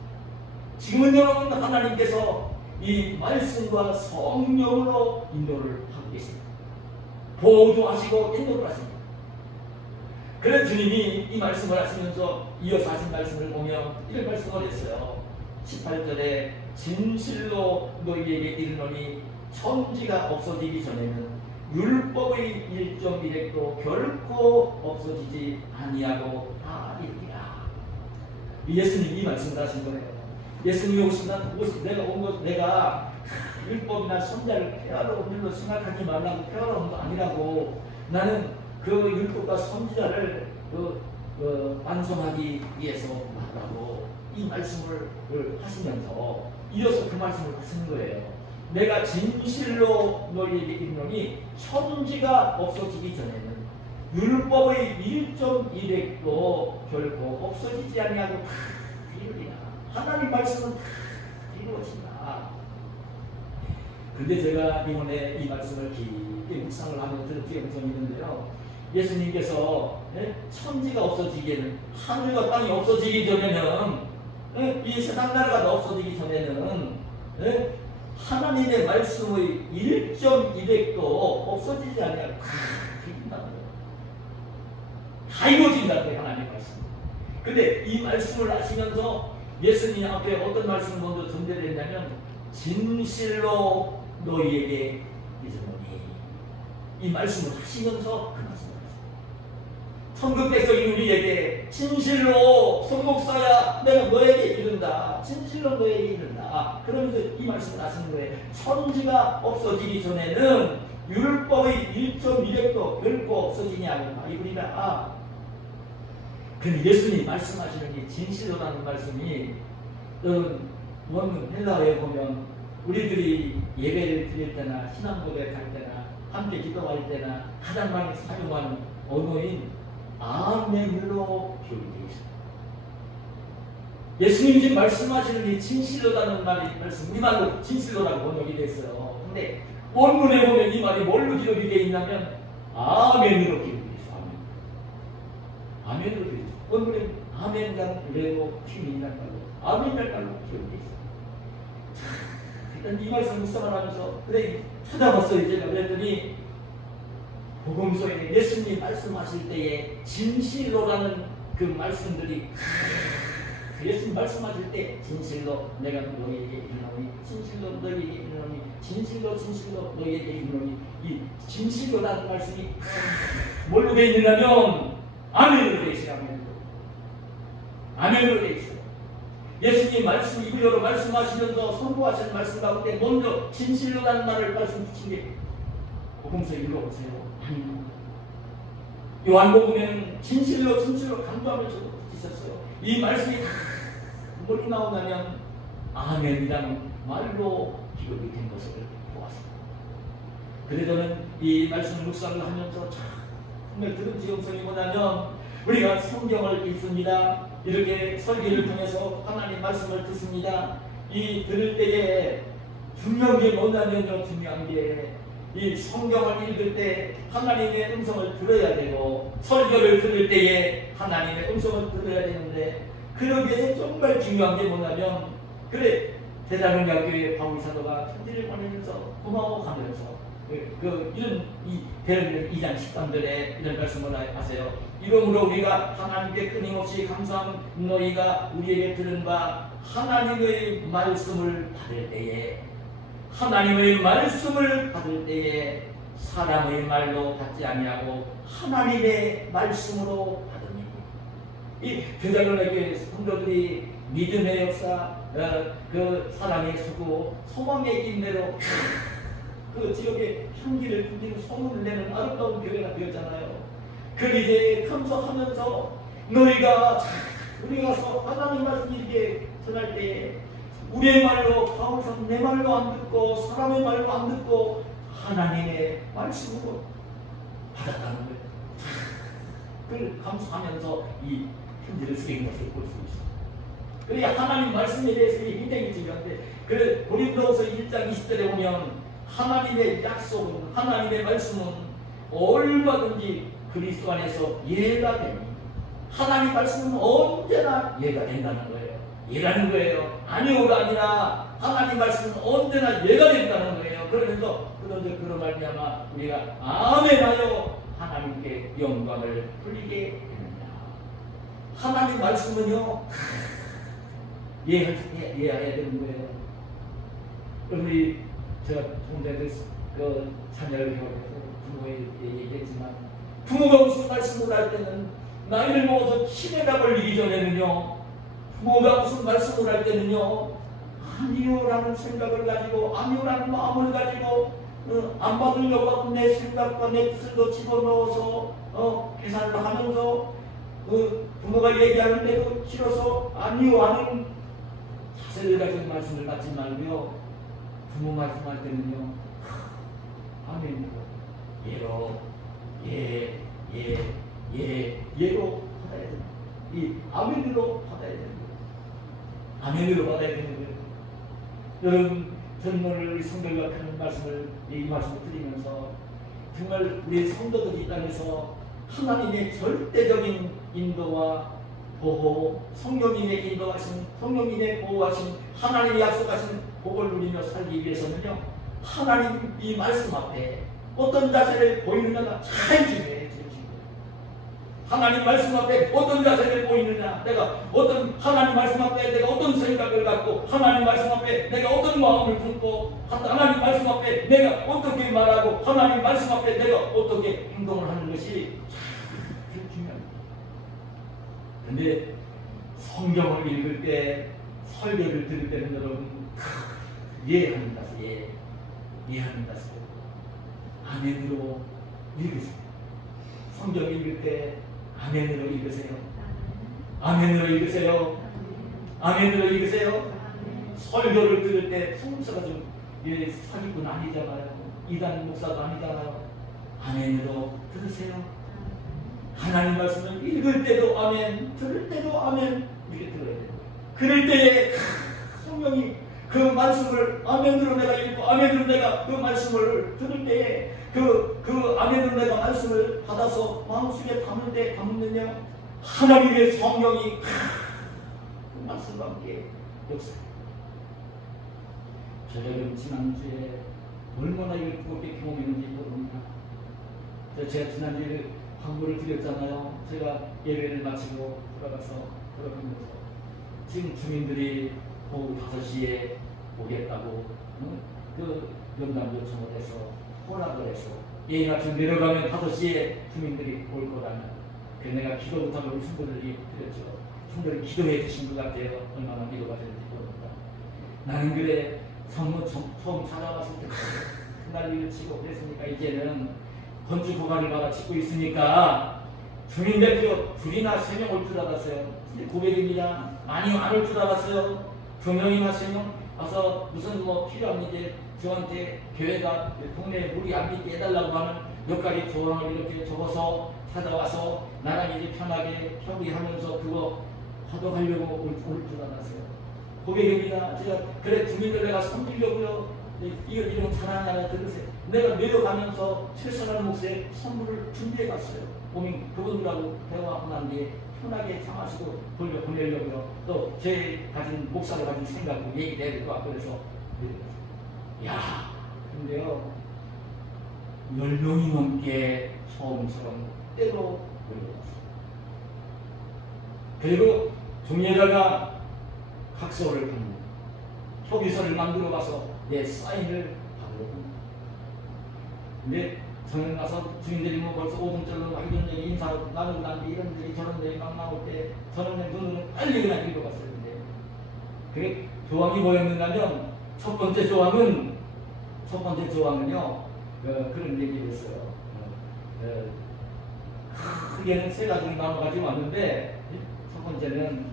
지금은 여러분 하나님께서 이 말씀과 성령으로 인도를 하고 계십니다. 보호하시고 인도를 하십니다. 그런 주님이 이 말씀을 하시면서 이어서 하신 말씀을 보면 이런 말씀을 했어요. 18절에 진실로 너희에게 이르노니 천지가 없어지기 전에는 율법의 1.1획도 결코 없어지지 아니하고 다 이르리라. 예수님이 이 말씀을 하신 거예요. 예수님이 오신다는 내가 율법이나 선자를 폐하러 온 일로 생각하지 말라고 폐하러 온 거 아니라고 나는 그 율법과 선지자를 완성하기 위해서 왔다고 이 말씀을 하시면서 이어서 그 말씀을 하시는 거예요. 내가 진실로 너희에게 이르노니 천지가 없어지기 전에는 율법의 1.1획도 결코 없어지지 아니하고 다 이루리라. 하나님 말씀은 다 이루어진다. 근데 제가 이번에 이 말씀을 깊게 묵상을 하면서 들은 기억이 있는데요. 예수님께서 천지가 없어지기에는 하늘과 땅이 없어지기 전에는 이 세상 나라가 없어지기 전에는 하나님의 말씀의 1.1획도 없어지지 않아요. 다 이룬다고요. 다 이루어진다고요. 하나님의 말씀. 근데 이 말씀을 하시면서 예수님 앞에 어떤 말씀을 먼저 전제를 했냐면 진실로 너희에게 이르노니 이 말씀을 하시면서 그 말씀을 천국 백성인 우리에게 진실로 성목사야 내가 너에게 이른다. 진실로 너에게 이른다. 그러면서 이 말씀을 하시는 거예요. 천지가 없어지기 전에는 율법의 1.1획도 결코 없어지냐고 이분이라. 근데 예수님 말씀하시는 이 진실로라는 말씀이 원문 헬라어에 보면 우리들이 예배를 드릴 때나 신앙 고백할 때나 함께 기도할 때나 가장 많이 사용하는 언어인 아멘으로 기록되어 있습니다. 예수님이 지금 말씀하시는 이 진실로라는 말이 말씀, 이 말로 진실로라고 번역이 됐어요. 근데 원문에 보면 이 말이 뭘로 기록이 되어 있냐면 아멘으로 기록되어 있어요. 아멘. 아멘으로 되어 있어요. 원문에 아멘이라는 레고 튀민이라는 말로 아멘이라는 말로 기록되어 있어요. 일단 이 말씀 묵상을 하면서 그래 찾아봤어요. 이제 그랬더니 복음서에 예수님이 말씀하실 때에 진실로라는 그 말씀들이 예수님 말씀하실 때 진실로 내가 너희에게 이르노니 진실로 너희에게 이르노니 진실로 너희에게 이르노니 이 진실로라는 말씀이 뭘로 되어 있느냐면 아멘으로 되어 있어요. 아멘으로 되어 있어요. 예수님 말씀 이구여로 말씀하시면서 선포하시는 말씀 가운데 먼저 진실로라는 말을 말씀 붙인 게 복음서 읽어보세요. 요한복음에는 진실로 강조하면서 붙이셨어요. 이 말씀이 다 뭘로 나오냐면 아멘이라는 말로 기록이 된 것을 보았습니다. 그래서 저는 이 말씀을 묵상을 하면서 정말 들은 지경성이 뭐냐면 우리가 성경을 읽습니다. 이렇게 설교를 통해서 하나님 말씀을 듣습니다. 이 들을 때에 중요한 게 뭐냐면요. 중요한 게 이 성경을 읽을 때 하나님의 음성을 들어야 되고 설교를 들을 때에 하나님의 음성을 들어야 되는데 그러기 위해서 정말 중요한 게 뭐냐면 그래 대단원야 교회 바울 사도가 편지를 보내면서 고마워하면서 이런 이 베드로 2장 13절에 이런 말씀을 하세요. 이러므로 우리가 하나님께 끊임없이 감사함 너희가 우리에게 들은 바 하나님의 말씀을 받을 때에 하나님의 말씀을 받을 때에 사람의 말로 받지 아니하고 하나님의 말씀으로 받으니 이 베드로에게 성도들이 믿음의 역사, 그 사랑의 수고, 소망의 인내로 그 지역에 향기를 풍기는 소문을 내는 아름다운 교회가 되었잖아요. 그 이제 감사하면서 너희가 우리 가서 하나님 말씀 이렇게 전할 때에 우리의 말로 바울선 내 말로 안 듣고 사람의 말로 안 듣고 하나님의 말씀으로 받았다는 거예요. 그걸 감사하면서 이 편지를 쓰는 것을 볼 수 있습니다. 그래야 하나님 말씀에 대해서 굉장히 중요한데, 그래 고린도후서 1장 20절에 보면 하나님의 약속은, 하나님의 말씀은 얼마든지 그리스도 안에서 예가 됩니다. 하나님 말씀은 언제나 예가 된다는 거예요. 예라는 거예요. 아니오가 아니라 하나님 말씀은 언제나 예가 된다는 거예요. 그러면서 그런 말미암아 우리가 아멘하여 하나님께 영광을 돌리게 됩니다. 하나님 말씀은요 예해야 되는 거예요. 우리 제가 동네 그 자녀를 배워서 부모에 얘기했지만, 부모가 무슨 말씀을 할 때는 나이를 먹어서 치매가 걸리기 전에는요, 부모가 무슨 말씀을 할 때는요, 아니요라는 생각을 가지고, 아니요라는 마음을 가지고 안 받으려고 하고 내 생각과 내 뜻을 집어넣어서 계산을 하면서 부모가 얘기하는데도 싫어서 아니요 하는 자세를 가지고 말씀을 받지 말고요, 부모 말씀할 때는요, 아멘, 예로 예로 받아야 됩니다. 이 아멘으로 받아야 됩니다. 아멘으로 받아야 되는 거예요. 여러분, 저는 오늘 성도들과 하는 말씀을 이 말씀을 드리면서 정말 우리 성도들이 이 땅에서 하나님의 절대적인 인도와 보호, 성령님의 인도하신, 성령님의 보호하신, 하나님의 약속하신 복을 누리며 살기 위해서는요, 하나님 이 말씀 앞에 어떤 자세를 보이느냐가 잘 중요해요. 하나님 말씀 앞에 어떤 자세를 보이느냐, 내가 어떤 하나님 말씀 앞에 내가 어떤 생각을 갖고, 하나님 말씀 앞에 내가 어떤 마음을 품고, 하나님 말씀 앞에 내가 어떻게 말하고, 하나님 말씀 앞에 내가 어떻게 행동을 하는 것이 참 중요합니다. 근데 성경을 읽을 때, 설교를 들을 때는 여러분 예하는 다시 예하는 다시 아멘으로 읽으세요. 성경 읽을 때 아멘으로 읽으세요. 아멘으로 읽으세요. 아멘으로 읽으세요. 설교를 들을 때 순서가 좀 사기꾼 아니잖아요. 이단 목사도 아니잖아요. 아멘으로 들으세요. 하나님 말씀을 읽을 때도 아멘, 들을 때도 아멘, 이렇게 들어야 돼요. 그럴 때에 성령이 그 말씀을 아멘으로 내가 읽고, 아멘으로 내가 그 말씀을 들을 때에 그 아멘으로 내가 말씀을 받아서 마음속에 담느냐, 하나님의 성령이 그 말씀과 함께 역사해요. 저는 지난주에 얼마나 이걸 뜨겁게 경험했는지 모릅니다. 제가 지난주에 광고를 드렸잖아요. 제가 예배를 마치고 돌아가면서 지금 주민들이 오후 5시에 오겠다고 그 연단 요청을 해서 허락을 해서, 예의 같은 내려가면 5시에 주민들이 올 거라면, 그래서 내가 기도 못하고 우리 성도들이 드렸죠. 성도들이 기도해 주신 것 같아요. 얼마나 기도가 되는지 모릅니다. 나는 그래 처음 찾아왔을 때 난리를 치고 그랬으니까, 이제는 건축 허가를 받아 짓고 있으니까 주민대표 2이나 3명 올 줄 알았어요. 근데 고백입니다. 많이 안 올 줄 알았어요. 2명이나 3명 와서 무슨 필요한 이제 저한테 교회가 동네에 물이 안 빗게 해달라고 하는 몇 가지 조항을 이렇게 적어서 찾아와서 나랑 이제 편하게 협의하면서 그거 하도하려고 올 줄 알았어요. 고백입니다. 제가 그래 주민들 내가 섬기려고요. 이런 사랑 하나 들으세요. 내가 내려가면서 최선한 몫의 선물을 준비해 갔어요. 오늘 그분들하고 대화하고 난 뒤에 편하게 참아시고 돌려보내려고요. 또 제 가진 목사가 가진 생각을 얘기를 해도 그래서 야, 근데요 10명이 넘게 처음처럼 때로 몰려왔어요. 그리고 종례자가 각서를 받는 협의서를 만들어 가서 내 사인을 받으러 옵니다. 근데 저는 가서 주인들이 벌써 5분절로 막 이런 얘기 인사 나누고 난 뒤에 이런 얘기 저런 얘기 막 나올 때 저는 내 눈으로 빨리 그냥 읽어봤어요. 근데 그게 조항이 뭐였느냐면 첫 번째 조항은요 그런 얘기를 했어요. 크게는 3가지로 나눠가지고 왔는데, 첫 번째는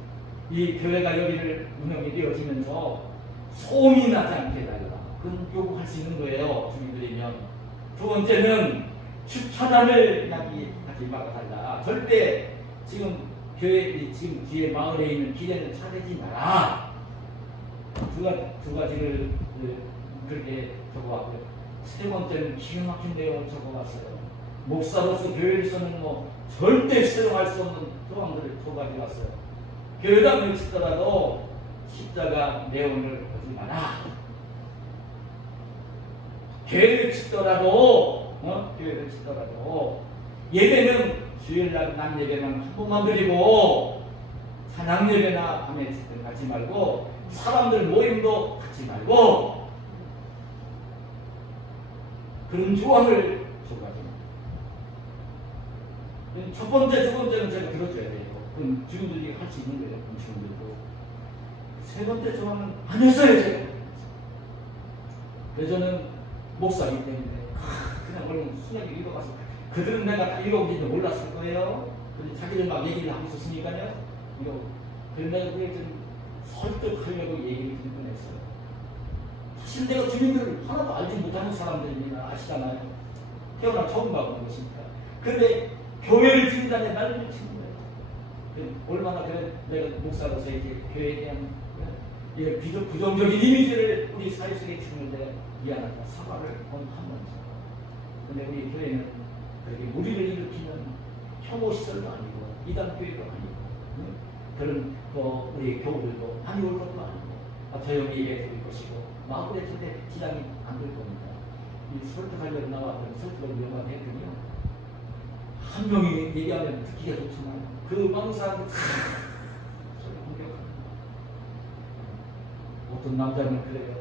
이 교회가 여기를 운영이 되어지면서 소음이 나지 않게 해달라. 그건 요구할 수 있는 거예요, 주민들이면. 두 번째는 주차장을 하지 말아달라. 절대 지금 교회 지금 뒤에 마을에 있는 기대는 차리지 마라. 두 가지를 그렇게 적어왔고요. 세 번째는 기가 막힌 내용을 적어왔어요. 목사로서 교회에서는 뭐 절대 수용할 수 없는 조항들을 적어왔어요. 교회당을 짓더라도 십자가 내용을 보지 마라. 교회를 짓더라도 교회를 짓더라도 예배는 주일날 낮 예배는 한 번만 드리고 찬양 예배나 밤에 갖지 말고 사람들 모임도 갖지 말고 그런 조항을 적어가지고 첫 번째, 두 번째는 제가 들어줘야 돼요. 그건 주인들이 할 수 있는 거예요. 주인들도 세 번째 조항은 안 했어요. 제가 그래서 저는 목사이기 때문에 그냥 얼른 순하게 읽어가서 그들은 내가 다 읽어본지도 몰랐을 거예요. 근데 자기들 막 얘기를 하고 있었으니까요. 그래서 내가 그게 좀 설득하려고 얘기를 좀 꺼냈어요. 사실 내가 주민들을 하나도 알지 못하는 사람들입니다. 아시잖아요. 태어나 처음 가보는 것이니까. 근데 교회를 드린다는 말을 치는 거예요. 얼마나 그래 내가 목사로서 이제 교회에 대한 이런 부정적인 이미지를 우리 사회 속에 주는데 미안하다 사과를 하면서. 근데 우리 교회는 그렇게 무리를 일으키는 혐오 시설도 아니고 이단 교회도 아니고 그런 우리 교우들도 많이 올 것도 아니고 조용히 얘기해 드릴 것이고 마음에 절대 지장이 안 될 겁니다. 이 설득하려고 나왔던 설득을 위험하게 했더니요. 한 명이 얘기하면 듣기가 좋지만 그 많은 사람들이 다 공격합니다. 어떤 남자는 그래요.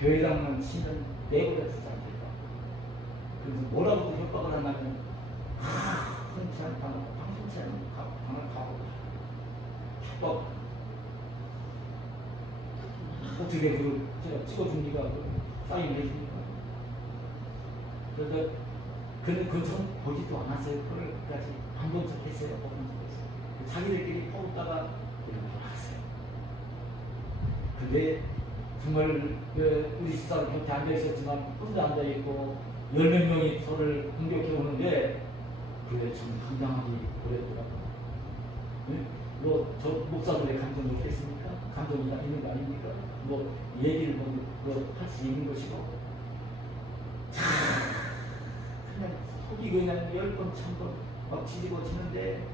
교회당만 치면 내버려 두지 않겠다. 그래서 뭐라고 협박을 하냐면 흔치 않다 방송치 않은 방을 가고 협박 어떻게 제가 찍어줍니까? 사인을 해줍니까? 그래서 그전 보지도 않았어요. 그걸 끝까지 안 본 척 했어요. 못 본 척 했어요. 자기들끼리 퍼붓다가 이렇게 왔어요. 근데 정말 우리 집사람 곁에 앉아있었지만 혼자 앉아있고 10몇 명이 저를 공격해 오는데 그래 좀 감당하기 어렵더라고요. 저 목사들의 감정이 없겠습니까? 감정이 있는 거 아닙니까? 얘기를 할 수 있는 것이고 그냥 속이 그냥 10번, 1000번 막 지지고지는데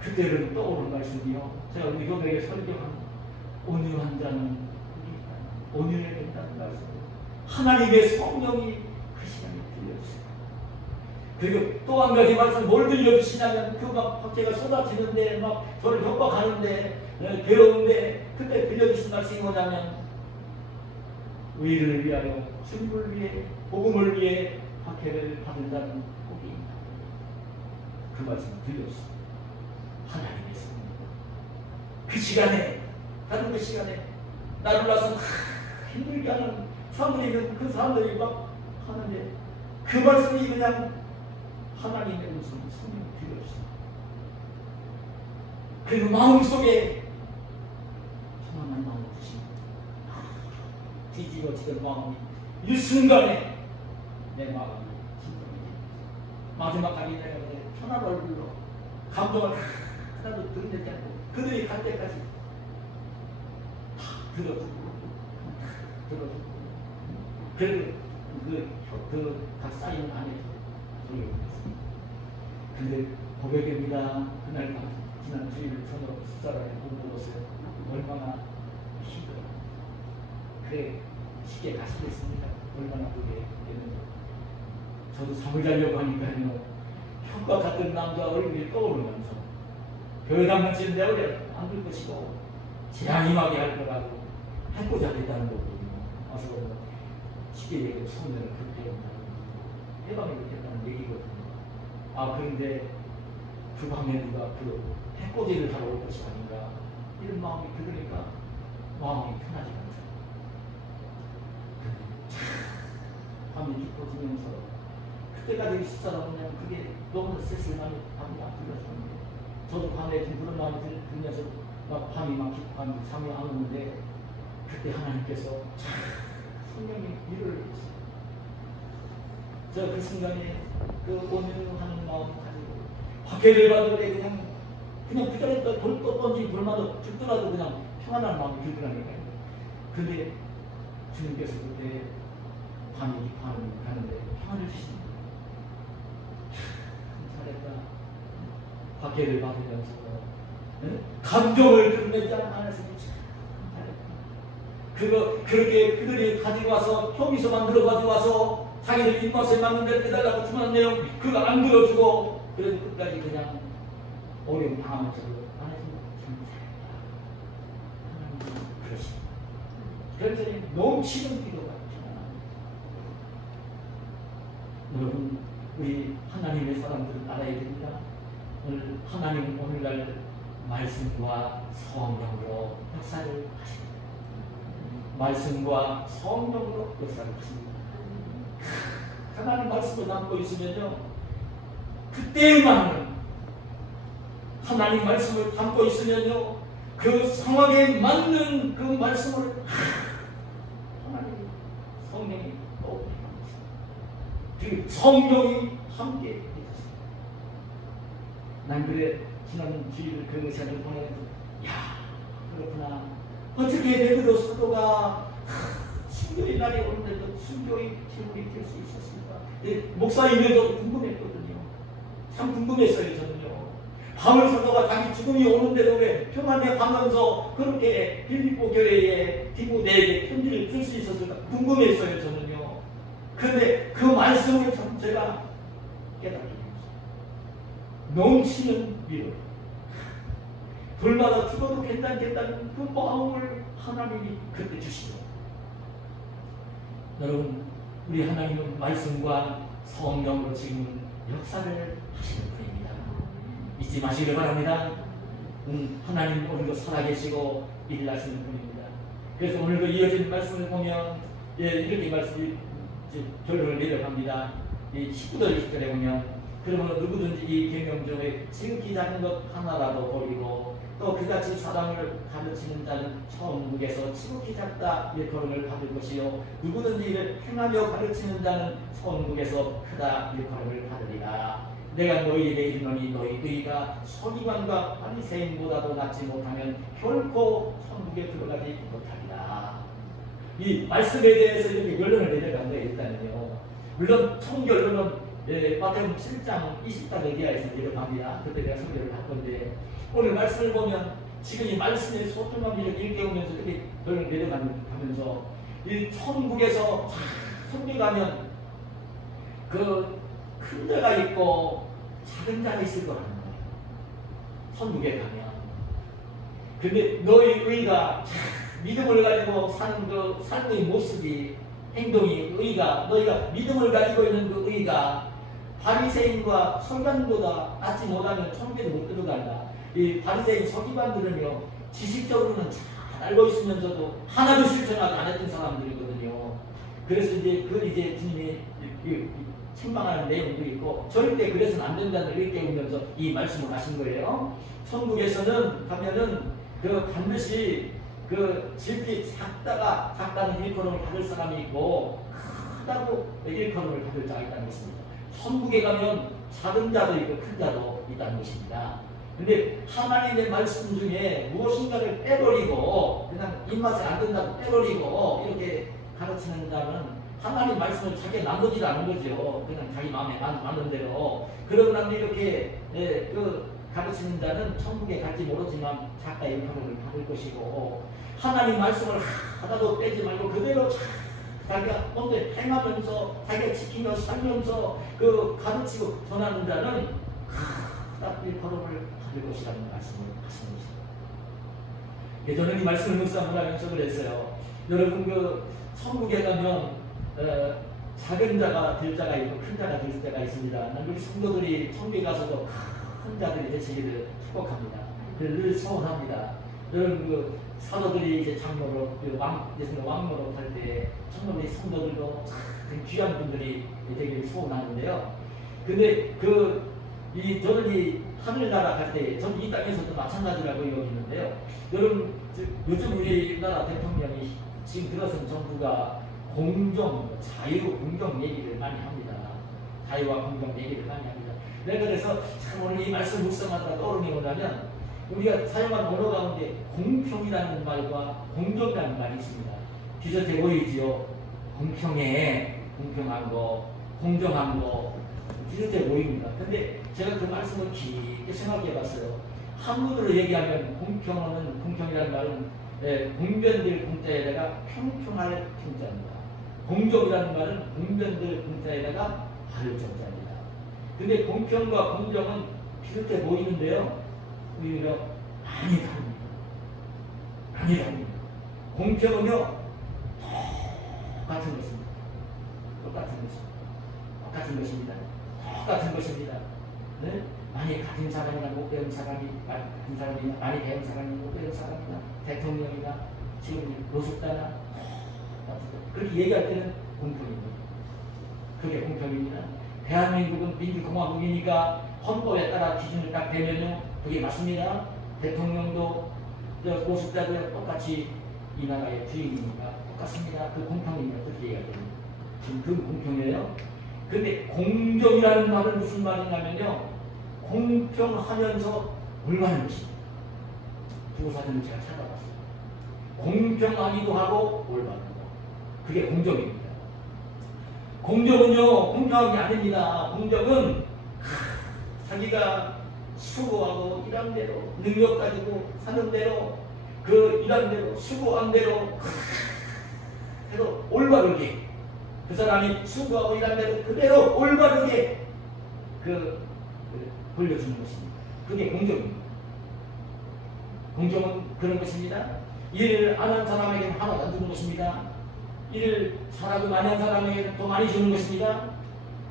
그때를 떠오르는 말씀이요. 제가 우리 교회에 설교한 온유한 자는 온유해야 된다는 말씀. 하나님의 성령이 그 시간에 들려주세요. 그리고 또 한 가지 말씀 뭘 들려주시냐면 그 막 박제가 쏟아지는데 막 저를 협박하는데 괴로운데 그때 들려주신 말씀이 뭐냐면 의를 위하여 주님을 위해 복음을 위해 박해를 받는다는 복입니다. 그 말씀을 들려주십니다. 하나님의 성령. 그 시간에 다른 그 시간에 나를 나서 힘들게 하는 사람들이 있는 그 사람들이 막 하는데 그 말씀이 그냥 하나님의 음성 성령이 들려주십니다. 그리고 마음속에 평안한 마음을 주십니다. 뒤집어지던 마음이 일순간에 내 마음이 진정해집니다. 마지막까지 내가 편한 얼굴로 감동을 하나도 드러내지 않고 그들이 갈 때까지 들어주고 그리고 각 쌓인 안에 돌려보냈습니다. 근데 고백입니다. 그날 밤 지난 주일 저녁 숫자를 못 먹었어요. 얼마나 힘들어요. 그래 쉽게 가시겠습니까? 얼마나 그게 되는지. 저도 잠을 자려고 하니까요. 협박 같은 남자 얼굴이 떠오르면서 교회당만 지금 내버려 안 될 것이고 재앙임하게 할 거라고 해코지 하겠다는 거거든요. 와서 쉽게 얘기해서 소년을 그렇게 한다는 해방이 됐다는 얘기거든요. 그런데 그 밤에 누가 그 해코지를 하러 올 것이 아닌가 이런 마음이 들으니까 마음이 편하지 않죠. 밤이 깊어지면서 그때까지 십사람은 그게 너무 쓸쓸함이 밤이 안 들렸었는데 저도 밤에 좀 그런 마음이 들면서 막 밤이 막 깊어가면 잠이 안 오는데 그때 하나님께서 성령이 위로를 해주세요. 저 그 순간에 그 온유하는 마음 가지고 박해를 받을 때 그냥 그냥 그 자리에 돌 던지고 돌마다 죽더라도 그냥 평안한 마음이 들더라니까요. 근데 주님께서 그때 밤이 가는데 평안을 주십니다. 잘했다. 박해를 받으면서 감정을 드러내지 않았으니 참 잘했다. 그렇게 그들이 가지고 와서 형이서 만들어 가지고 와서 자기들 입맛에 맞는 데 빼달라고 주는 내용 그거 안 들어주고 그래도 끝까지 그냥 어려움 당하면서도 하나님 참 잘했다. 하나님 그러십니다. 그랬더니 넘치는 기도가 필요합니다. 여러분 우리 하나님의 사람들은 알아야 됩니다. 오늘 하나님은 오늘날 말씀과 성령으로 역사를 하십니다. 말씀과 성령으로 역사를 하십니다. 하나님 말씀을 담고 있으면요 그때에만 하나님 말씀을 담고 있으면요 그 상황에 맞는 그 말씀을 하나님 성령이 또 그 성령이 함께 해주십니다. 난 그래 지난 주일 그 시간을 보내면서 야 그렇구나 어떻게 내그도 사도가 순교의 날이 오는데도 순교의 제목이 될 수 있었을까? 목사님에도 궁금했거든요. 참 궁금했어요 저는요. 바울 사도가 자기 죽음이 오는데도 왜 평안에 가면서 그렇게 빌립보 교회에 디모데에게 편지를 줄 수 있었을까 궁금했어요 저는요. 그런데 그 말씀을 제가 깨닫게 됐어요. 넘치는 위로 돌마다 죽어도 괜찮겠다는 그 마음을 하나님이 그때 주시더라고요. 여러분 우리 하나님은 말씀과 성령으로 지금 역사를 하시는 분입니다. 잊지 마시길 바랍니다. 하나님 오늘도 살아계시고 일하시는 분입니다. 그래서 오늘도 이어진 말씀을 보면 이렇게 말씀이 결론을 내려갑니다. 19절 20절에 보면 그러면 누구든지 이 계명 중에 지극히 작은 것 하나라도 버리고 또 그같이 사람을 가르치는 자는 천국에서 지극히 작다 일컬음을 받을 것이요 누구든지 이를 행하며 가르치는 자는 천국에서 크다 일컬음을 받으리라. 내가 너희에게 이르노니 너희 의가 서기관과 바리새인보다도 낫지 못하면 결코 천국에 들어가지 못하리라. 이 말씀에 대해서 이렇게 결론을 내려간 거예요. 일단은요. 물론 총 결론은 마태복음 7장 20절에 기하에서 내려갑니다. 그때 내가 설교를 할 건데 오늘 말씀을 보면 지금 이 말씀의 소중함을 일깨우면서 이렇게 결론을 내려가면서 이 천국에서 천국에 가면 그 큰 자가 있고 작은 자가 있을 거라는 거예요. 천국에 가면. 근데 너의 의가 믿음을 가지고 사는 그 삶의 모습이 행동이 의가 너희가 믿음을 가지고 있는 그 의가 바리새인과 서기관보다 낫지 못하면 천국에도 못 들어간다. 이 바리새인 서기관들은요 지식적으로는 잘 알고 있으면서도 하나도 실천하지 안 했던 사람들이거든요. 그래서 이제 주님이 책망하는 내용도 있고 절대 그래서는 안 된다는 일깨우면서 이 말씀을 하신 거예요. 천국에서는 가면은 그 반드시 그 지극히 작다는 일컬음을 받을 사람이 있고 크다고 일컬음을 받을 자가 있다는 것입니다. 천국에 가면 작은 자도 있고 큰 자도 있다는 것입니다. 근데 하나님의 말씀 중에 무엇인가를 빼버리고 그냥 입맛에 안 든다고 빼버리고 이렇게 가르치는 자는 하나님 말씀을 자기가 나누지 않은 거죠. 그냥 자기 마음에 맞는 대로. 그러고 나면 이렇게 가르치는 자는 천국에 갈지 모르지만 작가의 일컬음을 받을 것이고 하나님 말씀을 하나도 빼지 말고 그대로 자기가 먼저 행하면서 자기가 지키며 살면서 가르치고 전하는 자는 딱 일컬음을 받을 것이라는 말씀을 하시는 것입니다. 저는 이 말씀을 묵상을 하면서 그랬어요. 여러분 천국에 가면 작은 자가 될 자가 있고 큰 자가 될 자가 있습니다. 난 우리 성도들이 천국에 가서도 큰 자들이 되시기를 축복합니다. 늘 소원합니다. 여러분 사도들이 이제 장로로 왕로로 갈 때 청로의 성도들도 참 귀한 분들이 되기를 소원하는데요. 근데 저는 이 하늘나라 갈 때 저는 이 땅에서도 마찬가지라고 여기는데요. 여러분 요즘 우리나라 대통령이 지금 들어선 정부가 자유, 공정 얘기를 많이 합니다. 자유와 공정 얘기를 많이 합니다. 내가 그래서 참 오늘 이 말씀 묵상하다가 떠오르는 게 뭐냐면 우리가 사용한 언어 가운데 공평이라는 말과 공정이라는 말이 있습니다. 비슷해 보이지요? 공평해, 공평한 거, 공정한 거, 비슷해 보입니다. 근데 제가 그 말씀을 깊게 생각해 봤어요. 한문으로 얘기하면 공평이라는 말은 공변될 공자에다가 평평할 평자입니다. 공정이라는 말은 공변될 공자에다가 바를 정자입니다. 근데 공평과 공정은 비슷해 보이는데요. 오히려 많이 다릅니다. 많이 다릅니다. 공평은요, 똑같은 것입니다. 똑같은 것입니다. 똑같은 것입니다. 네? 많이 가진 사람이나 못 배운 사람이, 가진 사람이나 많이 배운 사람이, 못 배운 사람이나 대통령이나 지금 노숙자나 그렇게 얘기할 때는 공평입니다. 그게 공평입니다. 대한민국은 민주공화국이니까 헌법에 따라 기준을 딱 대면요, 그게 맞습니다. 대통령도 노숙자도 똑같이 이 나라의 주인이니까 똑같습니다. 그 공평입니다. 그렇게 얘기할 때는 지금 그 공평이에요. 근데 공정이라는 말은 무슨 말이냐면요, 공평하면서 올바른 것입니다. 두 사진을 제가 찾아봤어요. 공평하기도 하고 올바른 거. 그게 공정입니다. 공정은요, 공정한 게 아닙니다. 공정은 자기가 수고하고 일한 대로, 능력 가지고 사는 대로, 그 일한 대로, 수고한 대로 해서 올바르게, 그 사람이 수고하고 일한 대로 그대로 올바르게 돌려주는 것입니다. 그게 공정입니다. 공정은 그런 것입니다. 일을 안 한 사람에게는 하나도 안 주는 것입니다. 일을 잘하고 많이 한 사람에게는 더 많이 주는 것입니다.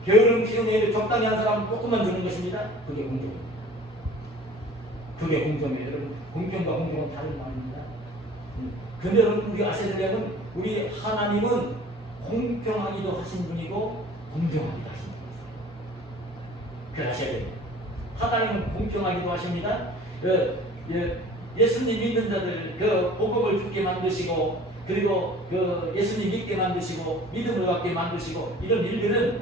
게으름 피우는 일을 적당히 한 사람은 조금만 주는 것입니다. 그게 공정입니다. 그게 공정이에요. 여러분, 공평과 공정은 다른 말입니다. 근데 여러분, 우리 아셔야 되려면 우리 하나님은 공평하기도 하신 분이고 공정하기도 하신 분이세요. 그걸 아셔야 됩니다. 하나님은 공평하기도 하십니다. 예수님 믿는 자들 복음을 듣게 만드시고, 그리고 예수님 믿게 만드시고 믿음을 갖게 만드시고, 이런 일들은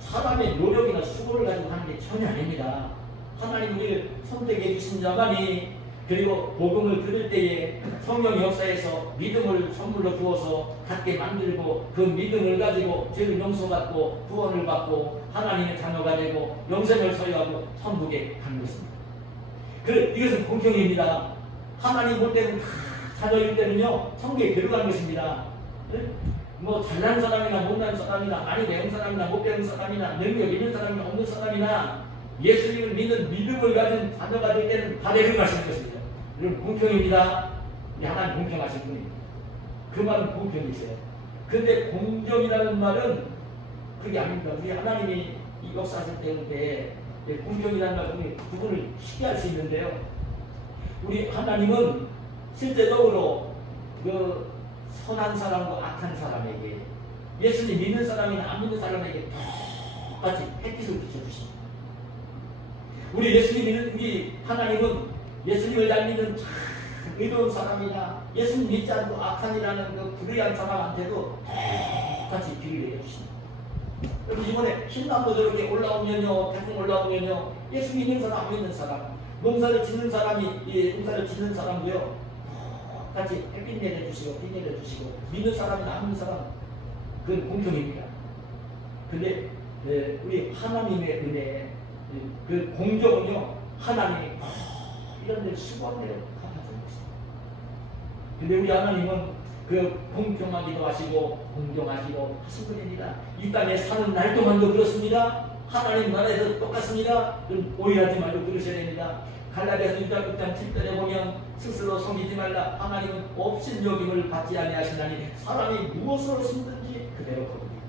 사람의 노력이나 수고를 가지고 하는 게 전혀 아닙니다. 하나님 우리를 선택해 주신 자만이, 그리고 복음을 들을 때에 성령 역사에서 믿음을 선물로 주어서 갖게 만들고, 그 믿음을 가지고 죄를 용서받고 구원을 받고 하나님의 자녀가 되고 영생을 소유하고 천국에 가는 것입니다. 이것은 공평입니다. 하나님 볼 때는 자녀일 때는요, 천국에 들어가는 것입니다. 뭐 잘난 사람이나 못난 사람이나 많이 배운 사람이나 못 배운 사람이나 능력 있는 사람이나 없는 사람이나 예수님을 믿는 믿음을 가진 자녀가 될 때는 다 내려가시는 것입니다. 이건 공평입니다. 하나님 공평하신 분입니다. 그 말은 공평이세요. 근데 공정이라는 말은 그게 아닙니다. 우리 하나님이 이 역사하실 때인데 공평이라는 말 부분을 쉽게 할 수 있는데요. 우리 하나님은 실제적으로 그 선한 사람과 악한 사람에게, 예수님 믿는 사람이나 안 믿는 사람에게 똑같이 햇빛을 비춰주십니다. 우리 하나님은 예수님을 잘 믿는 참 의로운 사람이나 예수님 믿지 않고 악한이라는 그 불의한 사람한테도 똑같이 비를 내려주십니다. 여러분, 이번에 흰남도 저렇게 올라오면요, 태풍 올라오면요, 예수 믿는 사람, 안 믿는 사람, 농사를 짓는 사람이 농사를 짓는 사람도요, 똑같이 햇빛 내려주시고 비 내려주시고, 믿는 사람이나 안 믿는 사람, 그건 공평입니다. 근데 우리 하나님의 은혜, 그 공정은요, 하나님이 이런 데 수고한 대로 갚아주는 것입니다. 근데 우리 하나님은 그 공평하기도 하시고 공정하기도 하신 분입니다. 이 땅에 사는 날 동안도 그렇습니다. 하나님 나라에서 똑같습니다. 오해하지 말고 들으셔야 됩니다. 갈라디아서 6장 7절에 보면 스스로 속이지 말라. 하나님은 없인 여김을 받지 아니하시나니 사람이 무엇으로 심든지 그대로 거두리라.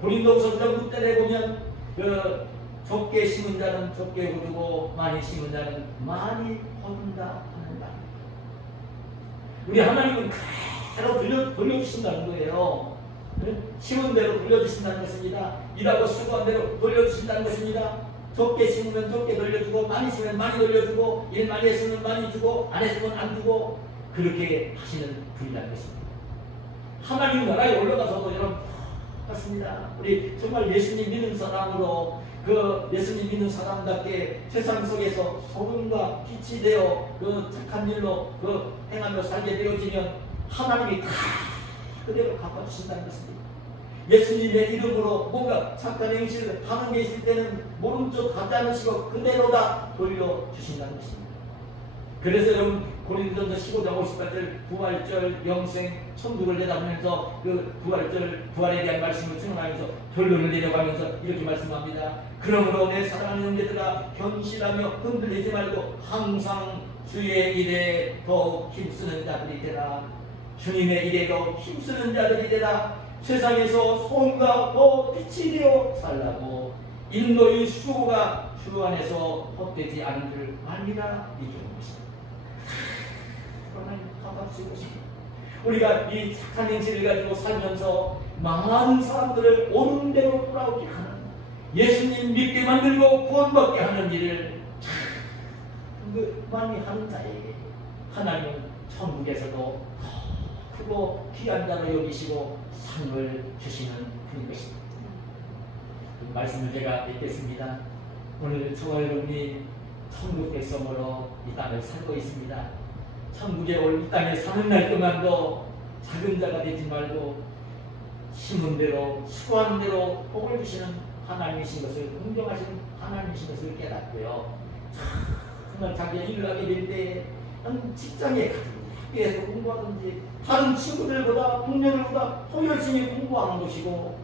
고린도후서 6장 9절에 보면 적게 심은 자는 적게 거두고 많이 심은 자는 많이 거둔다 하는 말입니다. 우리 하나님은 그대로 돌려주신다는 거예요. 심은 대로 돌려주신다는 것입니다. 일하고 수고한 대로 돌려주신다는 것입니다. 적게 심으면 적게 돌려주고, 많이 심으면 많이 돌려주고, 일 많이 했으면 많이 주고, 안 했으면 안 주고, 그렇게 하시는 분이라는 것입니다. 하나님 나라에 올라가서도 여러분 같습니다. 우리 정말 예수님 믿는 사람으로 그 예수님 믿는 사람답게 세상 속에서 소금과 빛이 되어 그 착한 일로 그 행하며 살게 되어지면 하나님이 다 그대로 갚아주신다는 것입니다. 예수님의 이름으로 뭔가 착한 행실을 하는 게 있을 때는 모른 척 하지 않으시고 그대로 다 돌려주신다는 것입니다. 그래서 여러분 고린도전서 15장 58절 부활절 영생 천국을 내다보면서 그 부활에 대한 말씀을 증언하면서 결론을 내려가면서 이렇게 말씀합니다. 그러므로 내 사랑하는 형제들아 견실하며 흔들리지 말고 항상 주의 일에 더욱 힘쓰는 자들이 되라. 주님의 일에 더욱 힘쓰는 자들이 되라. 세상에서 소금과 더 빛이 되어 살라고 인도의 수고가 주 안에서 헛되지 않은 줄 압니다. 이게 것입니다. 하나님 갚아주시고 싶습니다. 우리가 이 착한 행실을 가지고 살면서 많은 사람들을 옳은 대로 돌아오게 하는 예수님 믿게 만들고 구원받게 하는 일을 많이 하는 자에게 하나님은 천국에서도 더 크고 귀한 자로 여기시고 상을 주시는 분인 것입니다. 그 말씀을 제가 뵙겠습니다. 오늘 저와 여러분이 천국 백성으로 이 땅을 살고 있습니다. 천국에 올 이 땅에 사는 날 동안도 작은 자가 되지 말고 심은 대로 수고하는 대로 복을 주시는 하나님이신 것을 공경하신 하나님이신 것을 깨닫고요. 정말 자기가 일을 하게 될 때 직장에 가든지 학교에서 공부하든지 다른 친구들보다 동료들보다 더 열심히 공부하는 것이고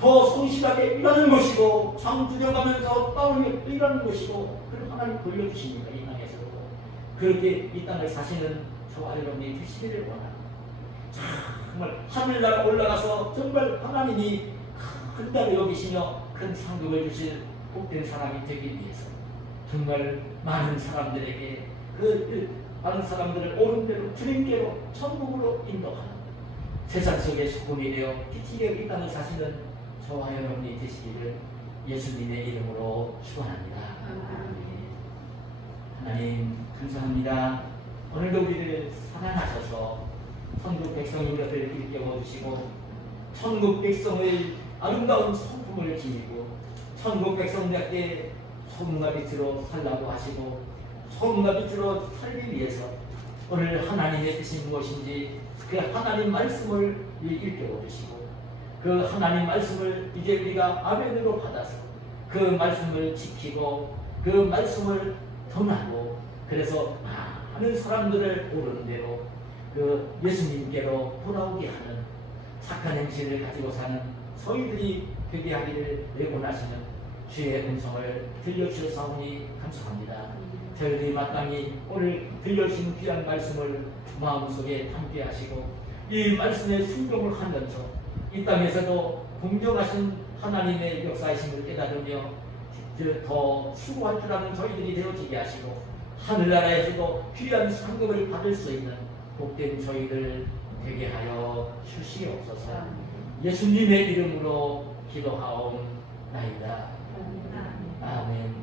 더 성실하게 일하는 것이고 장 줄여가면서 땀을 일하는 것이고 그걸 하나님 돌려주십니다. 이 땅에서도 그렇게 이 땅을 사시는 저와 여러분이 되시기를 원합니다. 정말 하늘나라 올라가서 정말 하나님이 큰 자로 여기시며 큰 상급을 주실 복된 사람이 되기 위해서 정말 많은 사람들에게 많은 사람들을 옳은 대로 주님께로 천국으로 인도하는 세상 속에 소금이 되어 빛이 되어 이 땅을 사시는 저와 여러분이 되시기를 예수님의 이름으로 축원합니다. 하나님 감사합니다. 오늘도 우리를 사랑하셔서 천국 백성인 것을 일깨워주시고 천국 백성의 아름다운 성품을 지니고 천국 백성답게 소금과 빛으로 살라고 하시고 소금과 빛으로 살기 위해서 오늘 하나님의 뜻이 무엇인지 그 하나님 말씀을 일깨워주시고 그 하나님 말씀을 이제 우리가 아멘으로 받아서 그 말씀을 지키고 그 말씀을 전하고 그래서 많은 사람들을 옳은 대로 그 예수님께로 돌아오게 하는 착한 행실을 가지고 사는 저희들이 되게 하기를 내원하시는 주의 음성을 들려주셔서오니 감사합니다. 저희들이 마땅히 오늘 들려주신 귀한 말씀을 마음속에 담게 하시고 이 말씀에 순종을 하면서 이 땅에서도 공정하신 하나님의 역사이심을 깨달으며 더 수고할 줄 아는 저희들이 되어지게 하시고 하늘나라에서도 귀한 상급을 받을 수 있는 복된 저희들 되게 하여 주시옵소서. 예수님의 이름으로 기도하옵나이다. 아멘.